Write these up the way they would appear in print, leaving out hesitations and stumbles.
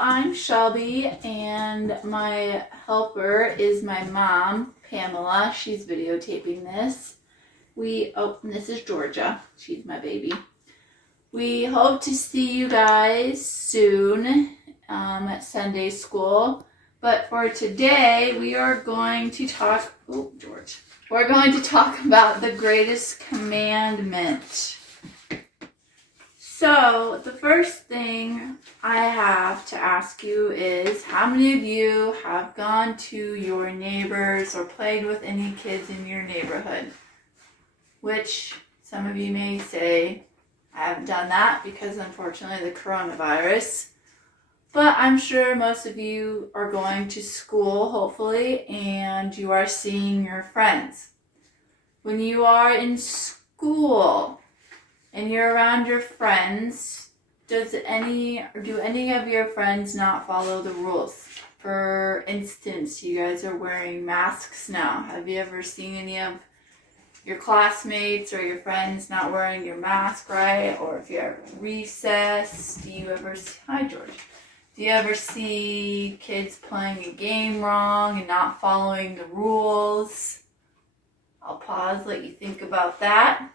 I'm Shelby, and my helper is my mom, Pamela. She's videotaping this. And this is Georgia. She's my baby. We hope to see you guys soon at Sunday school. But for today, we are going to talk. We're going to talk about the greatest commandment. So, the first thing I have to ask you is, how many of you have gone to your neighbors or played with any kids in your neighborhood? Which some of you may say, I haven't done that because unfortunately the coronavirus. But I'm sure most of you are going to school, hopefully, and you are seeing your friends. When you are in school and you're around your friends, do any of your friends not follow the rules? For instance, you guys are wearing masks now. Have you ever seen any of your classmates or your friends not wearing your mask right? Or if you're at recess, hi George. Do you ever see kids playing a game wrong and not following the rules? I'll pause, let you think about that.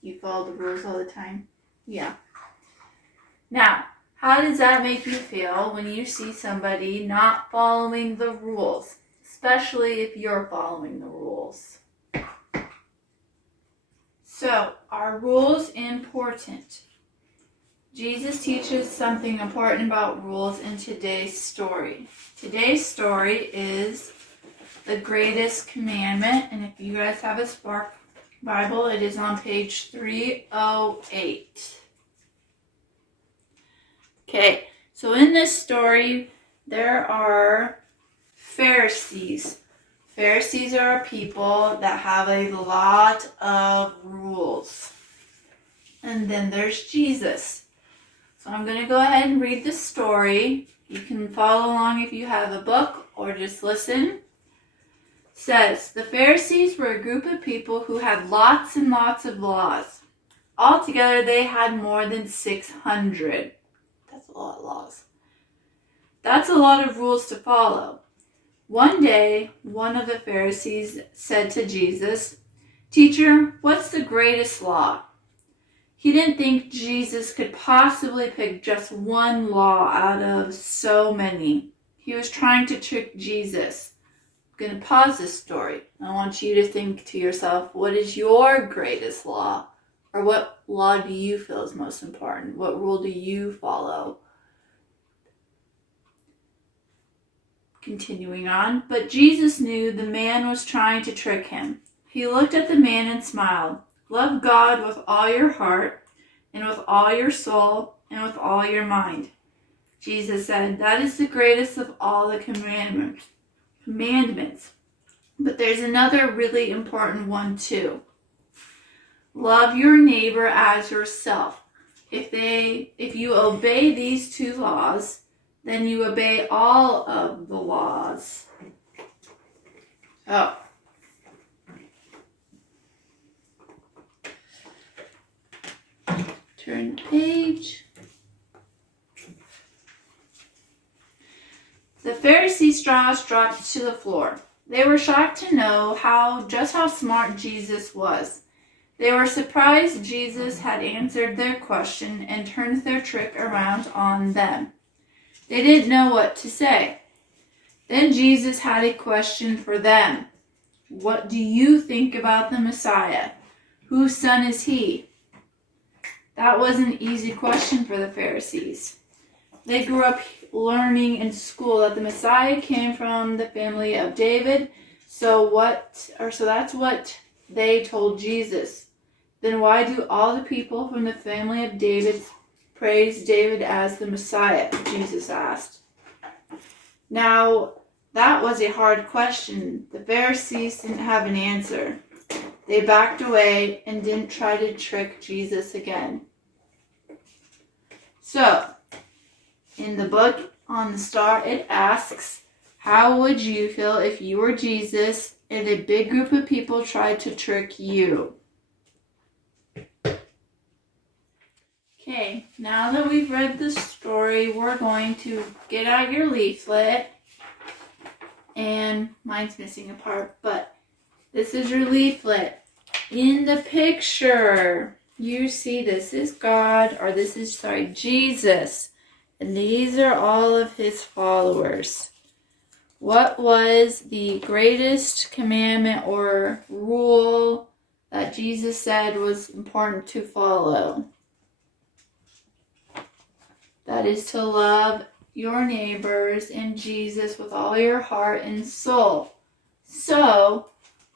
You follow the rules all the time? Yeah. Now, how does that make you feel when you see somebody not following the rules, especially if you're following the rules? So, are rules important? Jesus teaches something important about rules in today's story. Today's story is the greatest commandment, and if you guys have a Spark Bible, it is on page 308. Okay, so in this story, there are Pharisees. Pharisees are people that have a lot of rules. And then there's Jesus. So I'm going to go ahead and read the story. You can follow along if you have a book or just listen. Says, the Pharisees were a group of people who had lots and lots of laws. Altogether, they had more than 600. That's a lot of laws. That's a lot of rules to follow. One day, one of the Pharisees said to Jesus, "Teacher, what's the greatest law?" He didn't think Jesus could possibly pick just one law out of so many. He was trying to trick Jesus. I'm going to pause this story. I want you to think to yourself, what is your greatest law? Or what law do you feel is most important? What rule do you follow? Continuing on, but Jesus knew the man was trying to trick him. He looked at the man and smiled. Love God with all your heart, and with all your soul, and with all your mind. Jesus said, that is the greatest of all the commandments. But there's another really important one too. Love your neighbor as yourself. If you obey these two laws, then you obey all of the laws. Oh. Turn the page. The Pharisees' straws dropped to the floor. They were shocked to know just how smart Jesus was. They were surprised Jesus had answered their question and turned their trick around on them. They didn't know what to say. Then Jesus had a question for them. What do you think about the Messiah? Whose son is he? That was an easy question for the Pharisees. They grew up learning in school that the Messiah came from the family of David. So that's what they told Jesus. Then why do all the people from the family of David praise David as the Messiah? Jesus asked. Now, that was a hard question. The Pharisees didn't have an answer. They backed away and didn't try to trick Jesus again. So, in the book on the star, it asks, how would you feel if you were Jesus and a big group of people tried to trick you? Okay, now that we've read the story, we're going to get out your leaflet. And mine's missing a part, but this is your leaflet. In the picture, you see this is God, or this is, Jesus. And these are all of his followers. What was the greatest commandment or rule that Jesus said was important to follow? That is to love your neighbors and Jesus with all your heart and soul. So,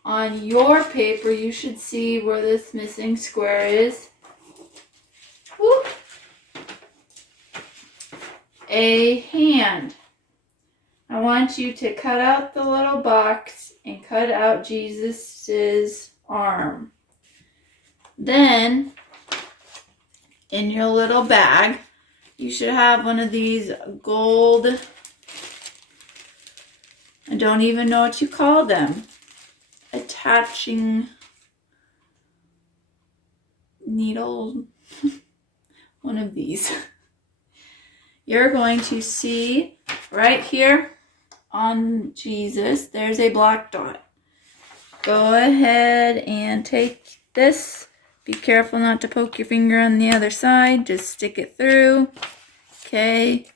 on your paper, you should see where this missing square is. Whoop. A hand. I want you to cut out the little box and cut out Jesus's arm. Then, in your little bag, you should have one of these gold, I don't even know what you call them, attaching needle, one of these. You're going to see right here on Jesus, there's a black dot. Go ahead and take this. Be careful not to poke your finger on the other side. Just stick it through. Okay.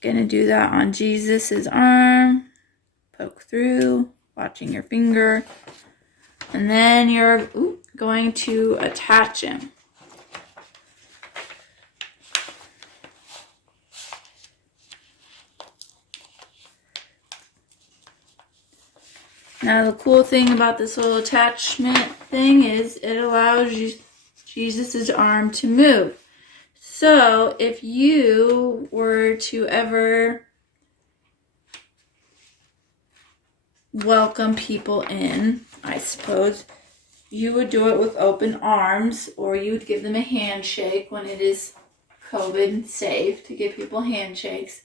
Gonna do that on Jesus's arm. Poke through, watching your finger. And then you're going to attach him. Now the cool thing about this little attachment thing is it allows Jesus' arm to move. So if you were to ever welcome people in, I suppose, you would do it with open arms, or you would give them a handshake when it is COVID safe to give people handshakes,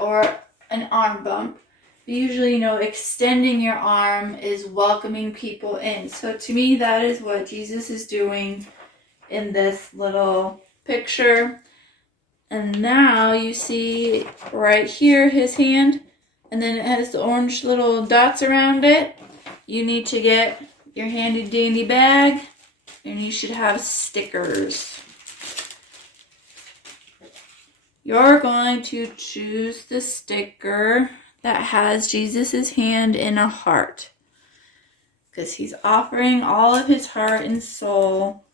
or an arm bump. But usually, extending your arm is welcoming people in. So to me, that is what Jesus is doing in this little picture. And now you see right here his hand, and then it has the orange little dots around it. You need to get your handy dandy bag, and you should have stickers. You're going to choose the sticker that has Jesus' hand in a heart, because he's offering all of his heart and soul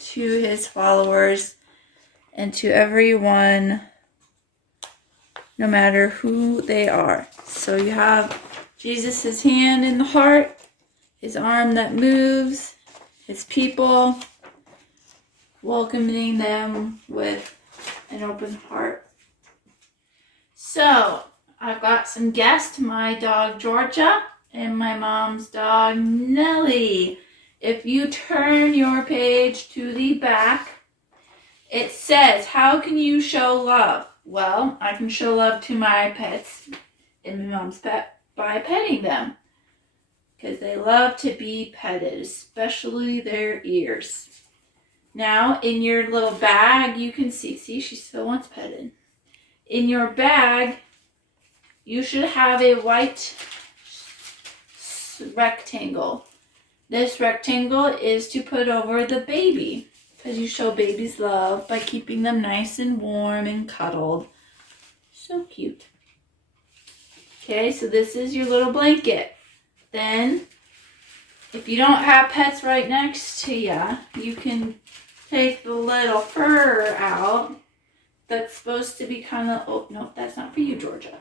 to his followers and to everyone, no matter who they are. So you have Jesus' hand in the heart, his arm that moves, his people, welcoming them with an open heart. So, I've got some guests, my dog Georgia and my mom's dog Nellie. If you turn your page to the back, it says, how can you show love? Well, I can show love to my pets and my mom's pet by petting them, because they love to be petted, especially their ears. Now, in your little bag, you can see she still wants petted. In your bag, you should have a white rectangle. This rectangle is to put over the baby, because you show babies love by keeping them nice and warm and cuddled. So cute. Okay, so this is your little blanket. Then, if you don't have pets right next to you, you can take the little fur out. That's supposed to be kind of, oh, no, that's not for you, Georgia.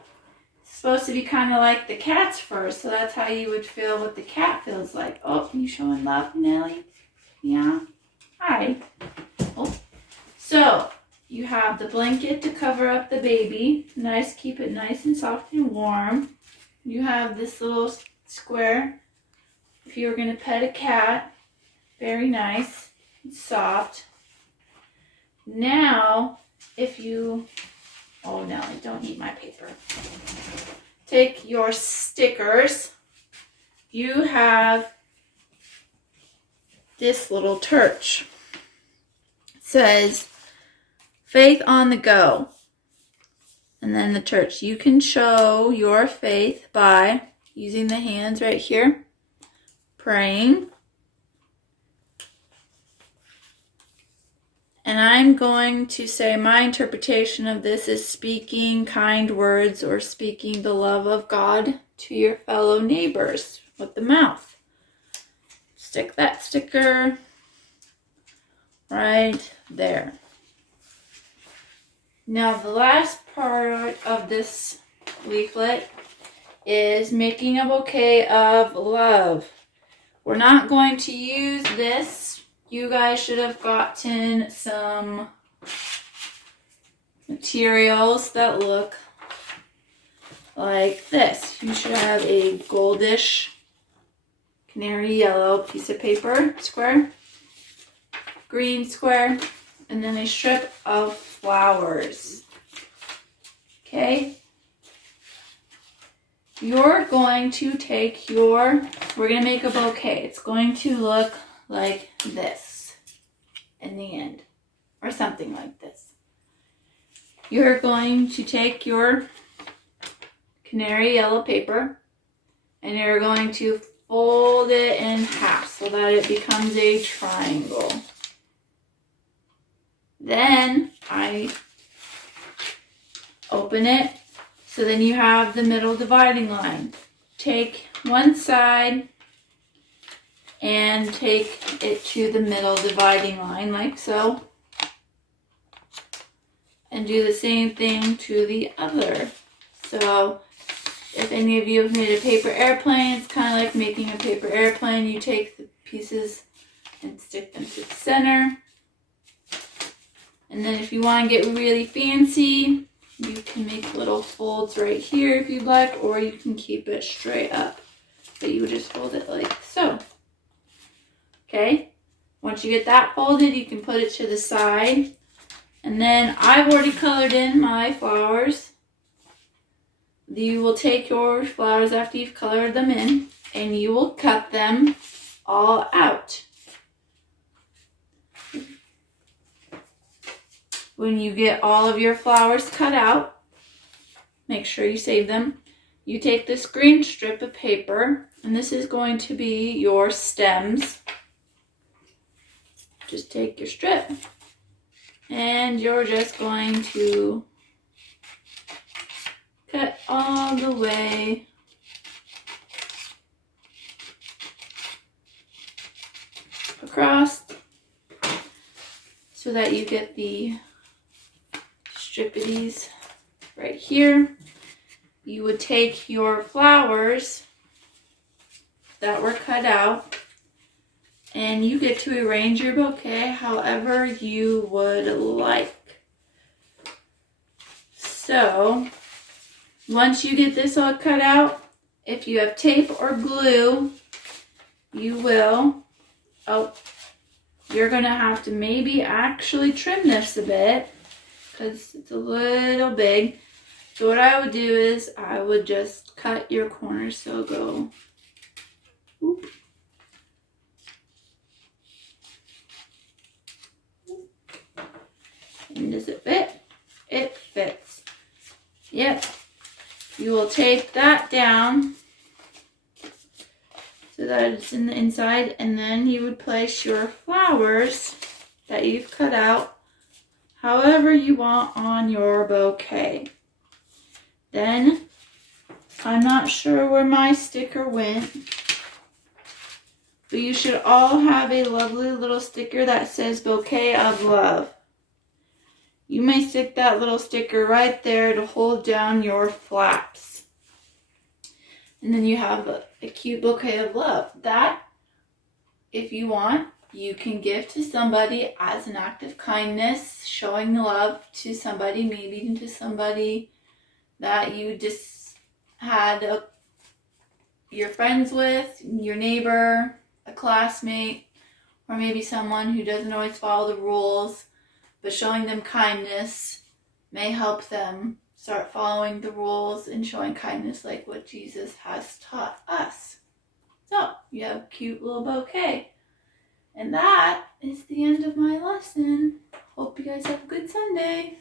It's supposed to be kind of like the cat's fur, so that's how you would feel what the cat feels like. Oh, you showing love, Nellie? Yeah? Hi. Oh. So, you have the blanket to cover up the baby. Nice, keep it nice and soft and warm. You have this little square. If you were going to pet a cat, very nice and soft. Now, if you, oh Nellie, don't eat my paper. Take your stickers. You have this little torch. It says, faith on the go. And then the church. You can show your faith by using the hands right here, praying. And I'm going to say my interpretation of this is speaking kind words or speaking the love of God to your fellow neighbors with the mouth. Stick that sticker right there. Now the last part of this leaflet is making a bouquet of love. We're not going to use this. You guys should have gotten some materials that look like this. You should have a goldish canary yellow piece of paper, square, green square, and then a strip of flowers. Okay? You're going to take we're going to make a bouquet. It's going to look like this in the end, or something like this. You're going to take your canary yellow paper and you're going to fold it in half so that it becomes a triangle. Then I open it, so then you have the middle dividing line. Take one side and take it to the middle dividing line like so. And do the same thing to the other. So if any of you have made a paper airplane, it's kind of like making a paper airplane. You take the pieces and stick them to the center. And then if you want to get really fancy, you can make little folds right here if you'd like, or you can keep it straight up. But you would just fold it like so. Okay? Once you get that folded, you can put it to the side. And then I've already colored in my flowers. You will take your flowers after you've colored them in, and you will cut them all out. When you get all of your flowers cut out, make sure you save them. You take this green strip of paper, and this is going to be your stems. Just take your strip, and you're just going to cut all the way across so that you get the strippities right here. You would take your flowers that were cut out and you get to arrange your bouquet however you would like. So once you get this all cut out, if you have tape or glue, you're going to have to maybe actually trim this a bit because it's a little big. So what I would do is I would just cut your corners, so go whoop. And does it fit? It fits. Yep. You will tape that down so that it's in the inside, and then you would place your flowers that you've cut out however you want on your bouquet. Then, I'm not sure where my sticker went, but you should all have a lovely little sticker that says Bouquet of Love. You may stick that little sticker right there to hold down your flaps. And then you have a cute bouquet of love. That, if you want, you can give to somebody as an act of kindness, showing love to somebody, maybe even to somebody that you just had you're friends with, your neighbor, a classmate, or maybe someone who doesn't always follow the rules, but showing them kindness may help them start following the rules and showing kindness like what Jesus has taught us. So, you have a cute little bouquet. And that is the end of my lesson. guys have a good Sunday.